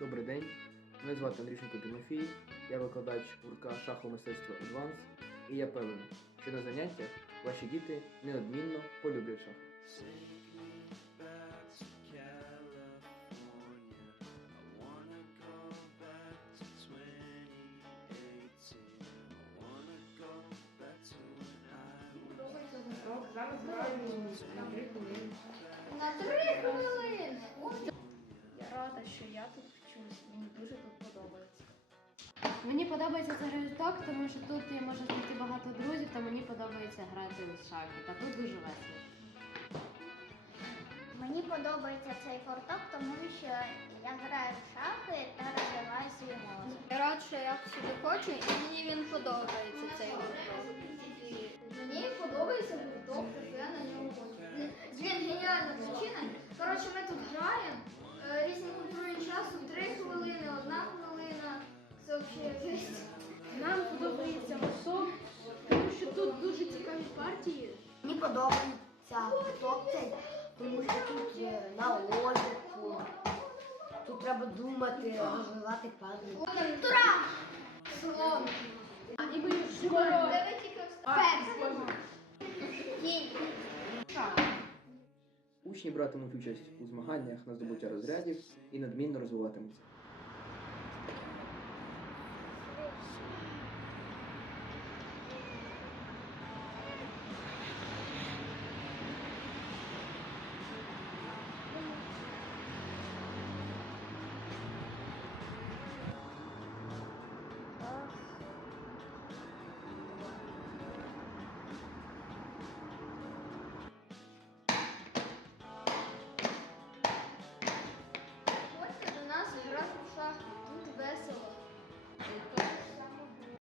Добрий день. Мене звати Андрійченко Тимофій, я викладач гуртка шахового мистецтва Advance, і я певен, що на заняттях ваші діти неодмінно полюблять шах. Take me back to California. I wanna go back to 2018. I wanna go back to when I was Зараз на три хвилини. На три хвилини. Рада, що я тут вчусь. Мені дуже тут подобається. Мені подобається цей гурток, тому що тут я можу знайти багато друзів, та мені подобається грати у шахи. Та тут дуже весело. Мені подобається цей гурток, тому що я граю в шахи та розвиваю свій мозок. Я рад, що я сюди хочу, і мені він подобається цей гурток. Мені подобається гурток, партії. Мені подобається гурток тому що тут е, на логіку, тут треба думати, розвивати пам'ять. Тура! Слон. І ми встали? Ні. Учні братимуть участь у змаганнях на здобуття розрядів і надмінно розвиватимуться.